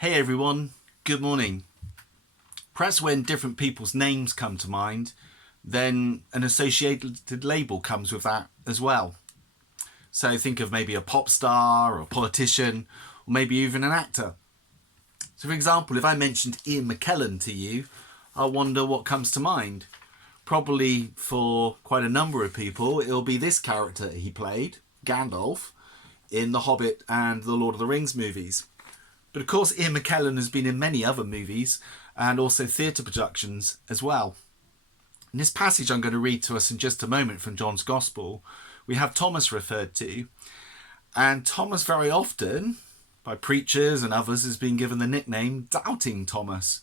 Hey everyone, good morning. Perhaps when different people's names come to mind, then an associated label comes with that as well. So think of maybe a pop star or a politician, or maybe even an actor. So for example, if I mentioned Ian McKellen to you, I wonder what comes to mind. Probably for quite a number of people, it'll be this character he played, Gandalf, in The Hobbit and the Lord of the Rings movies. But of course, Ian McKellen has been in many other movies and also theatre productions as well. In this passage I'm going to read to us in just a moment from John's Gospel, we have Thomas referred to. And Thomas very often, by preachers and others, has been given the nickname Doubting Thomas.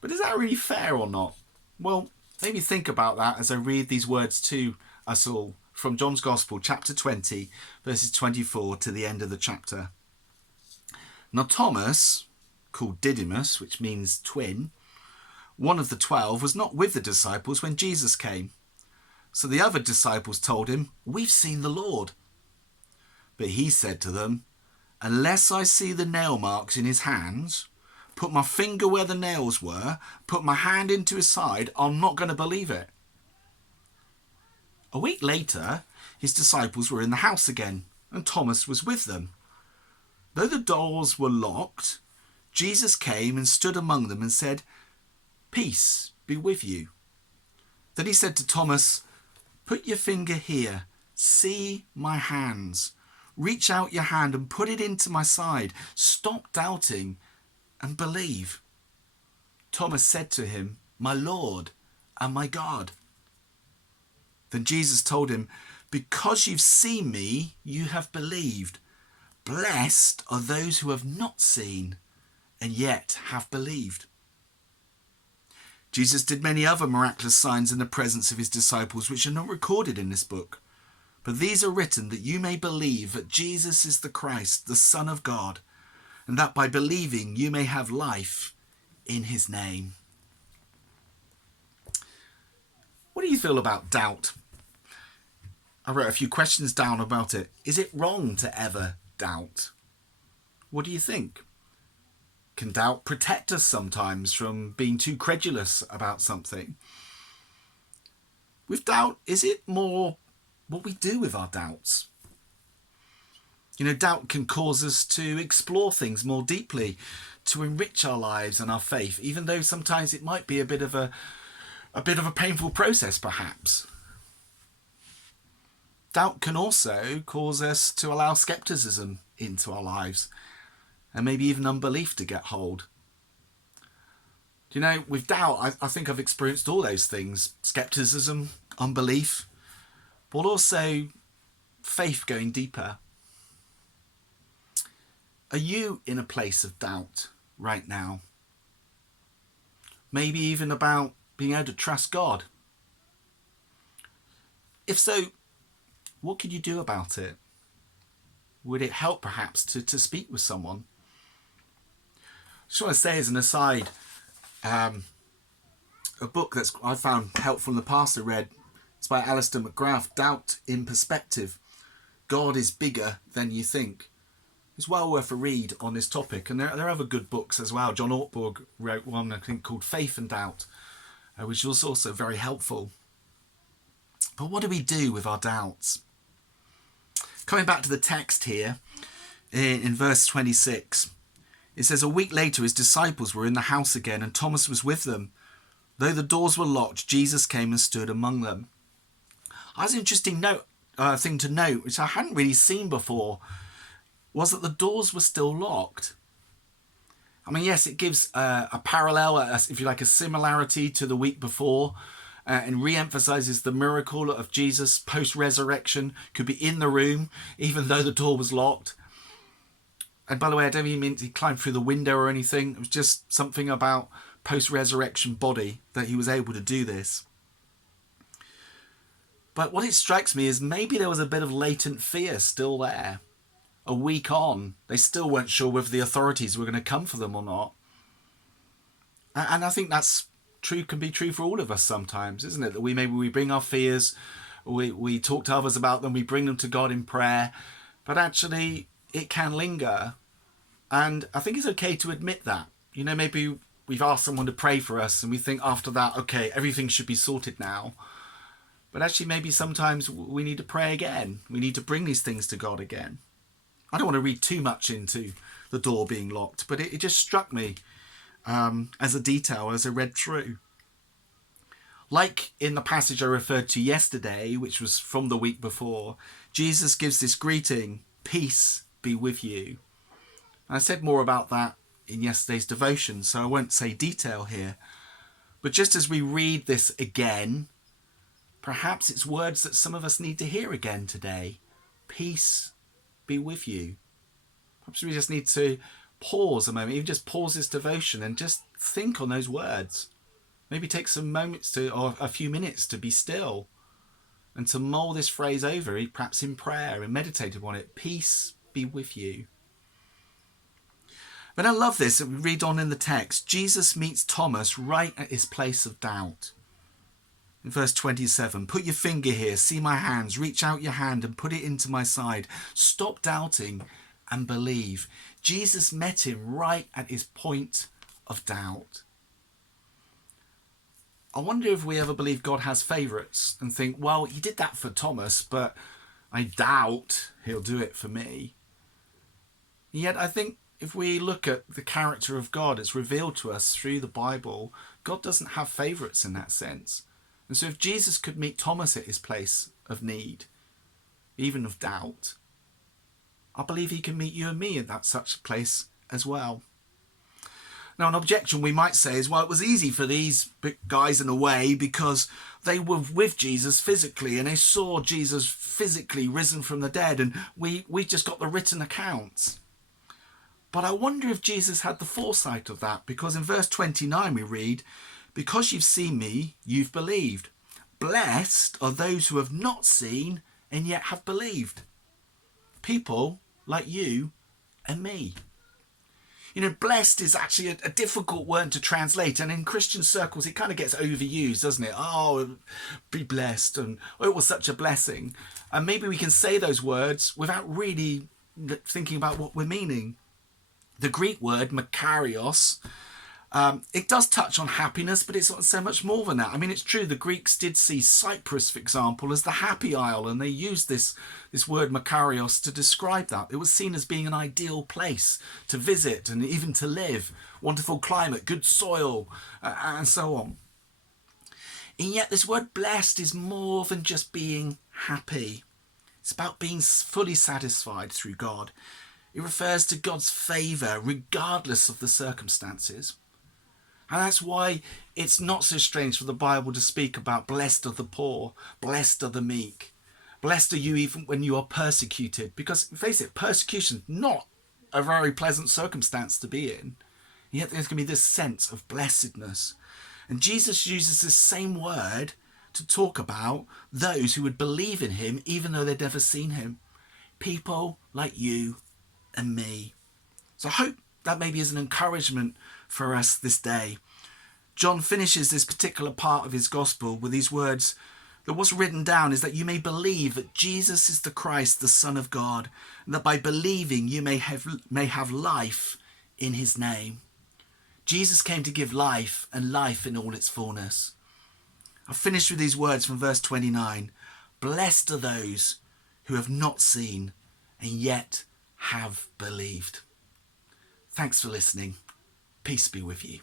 But is that really fair or not? Well, maybe think about that as I read these words to us all from John's Gospel, chapter 20, verses 24 to the end of the chapter. Now Thomas, called Didymus, which means twin, one of the 12, was not with the disciples when Jesus came. So the other disciples told him, "We've seen the Lord." But he said to them, "Unless I see the nail marks in his hands, put my finger where the nails were, put my hand into his side, I'm not going to believe it." A week later, his disciples were in the house again, and Thomas was with them. Though the doors were locked, Jesus came and stood among them and said, "Peace be with you." Then he said to Thomas, "Put your finger here, see my hands. Reach out your hand and put it into my side. Stop doubting and believe." Thomas said to him, "My Lord and my God." Then Jesus told him, "Because you've seen me, you have believed. Blessed are those who have not seen and yet have believed." Jesus did many other miraculous signs in the presence of his disciples, which are not recorded in this book. But these are written that you may believe that Jesus is the Christ, the Son of God, and that by believing you may have life in his name. What do you feel about doubt? I wrote a few questions down about it. Is it wrong to ever doubt? What do you think? Can doubt protect us sometimes from being too credulous about something? With doubt, is it more what we do with our doubts? Doubt can cause us to explore things more deeply, to enrich our lives and our faith, even though sometimes it might be a bit of a painful process, perhaps. Doubt can also cause us to allow skepticism into our lives and maybe even unbelief to get hold. With doubt, I think I've experienced all those things: skepticism, unbelief, but also faith going deeper. Are you in a place of doubt right now? Maybe even about being able to trust God? If so, what could you do about it? Would it help perhaps to speak with someone? I just want to say as an aside, a book that's I found helpful in the past I read, it's by Alistair McGrath, Doubt in Perspective. God is bigger than you think. It's well worth a read on this topic, and there are other good books as well. John Ortberg wrote one I think called Faith and Doubt, which was also very helpful. But what do we do with our doubts? Coming back to the text here, in verse 26, it says, "A week later his disciples were in the house again, and Thomas was with them. Though the doors were locked, Jesus came and stood among them." That's an interesting thing to note, which I hadn't really seen before, was that the doors were still locked. I mean, yes, it gives a parallel, if you like, a similarity to the week before, and re-emphasizes the miracle of Jesus post-resurrection, could be in the room even though the door was locked. And by the way, I don't even mean he climbed through the window or anything. It was just something about post-resurrection body that he was able to do this. But what it strikes me is maybe there was a bit of latent fear still there. A week on, they still weren't sure whether the authorities were going to come for them or not. And I think that's can be true for all of us sometimes, isn't it? That we bring our fears, we talk to others about them, we bring them to God in prayer, but actually it can linger And I think it's okay to admit that. You know, maybe we've asked someone to pray for us and we think after that, okay, everything should be sorted now. But actually, maybe sometimes we need to pray again. We need to bring these things to God again. I don't want to read too much into the door being locked, but it just struck me as a detail as I read through. Like in the passage I referred to yesterday, which was from the week before, Jesus gives this greeting, peace be with you. I said more about that in yesterday's devotion, so I won't say detail here. But just as we read this again, perhaps it's words that some of us need to hear again today. Peace be with you. Perhaps we just need to pause a moment, even just pause this devotion and just think on those words. Maybe take some moments or a few minutes to be still and to mull this phrase over, perhaps in prayer, and meditate upon it. Peace be with you. But I love this that we read on in the text. Jesus meets Thomas right at his place of doubt. In verse 27, put your finger here, see my hands, reach out your hand and put it into my side. Stop doubting and believe. Jesus met him right at his point of doubt. I wonder if we ever believe God has favourites and think, well, he did that for Thomas, but I doubt he'll do it for me. Yet I think if we look at the character of God as revealed to us through the Bible, God doesn't have favourites in that sense. And so if Jesus could meet Thomas at his place of need, even of doubt, I believe he can meet you and me in that such a place as well. Now, an objection we might say is, well, it was easy for these guys in a way because they were with Jesus physically and they saw Jesus physically risen from the dead, and we just got the written accounts. But I wonder if Jesus had the foresight of that, because in verse 29 we read, because you've seen me, you've believed. Blessed are those who have not seen and yet have believed. People like you and me. You know, blessed is actually a difficult word to translate, and in Christian circles it kind of gets overused, doesn't it? Oh, be blessed, and oh, it was such a blessing. And maybe we can say those words without really thinking about what we're meaning. The Greek word makarios, it does touch on happiness, but it's so much more than that. I mean, it's true, the Greeks did see Cyprus, for example, as the happy isle, and they used this word makarios to describe that. It was seen as being an ideal place to visit and even to live. Wonderful climate, good soil, and so on. And yet this word blessed is more than just being happy. It's about being fully satisfied through God. It refers to God's favour regardless of the circumstances. And that's why it's not so strange for the Bible to speak about blessed are the poor, blessed are the meek, blessed are you even when you are persecuted. Because face it, persecution is not a very pleasant circumstance to be in. Yet there's going to be this sense of blessedness. And Jesus uses this same word to talk about those who would believe in him even though they'd never seen him. People like you and me. So I hope that maybe is an encouragement for us this day. John finishes this particular part of his gospel with these words, that what's written down is that you may believe that Jesus is the Christ, the Son of God, and that by believing you may have life in his name. Jesus came to give life, and life in all its fullness. I'll finish with these words from verse 29. Blessed are those who have not seen and yet have believed. Thanks for listening. Peace be with you.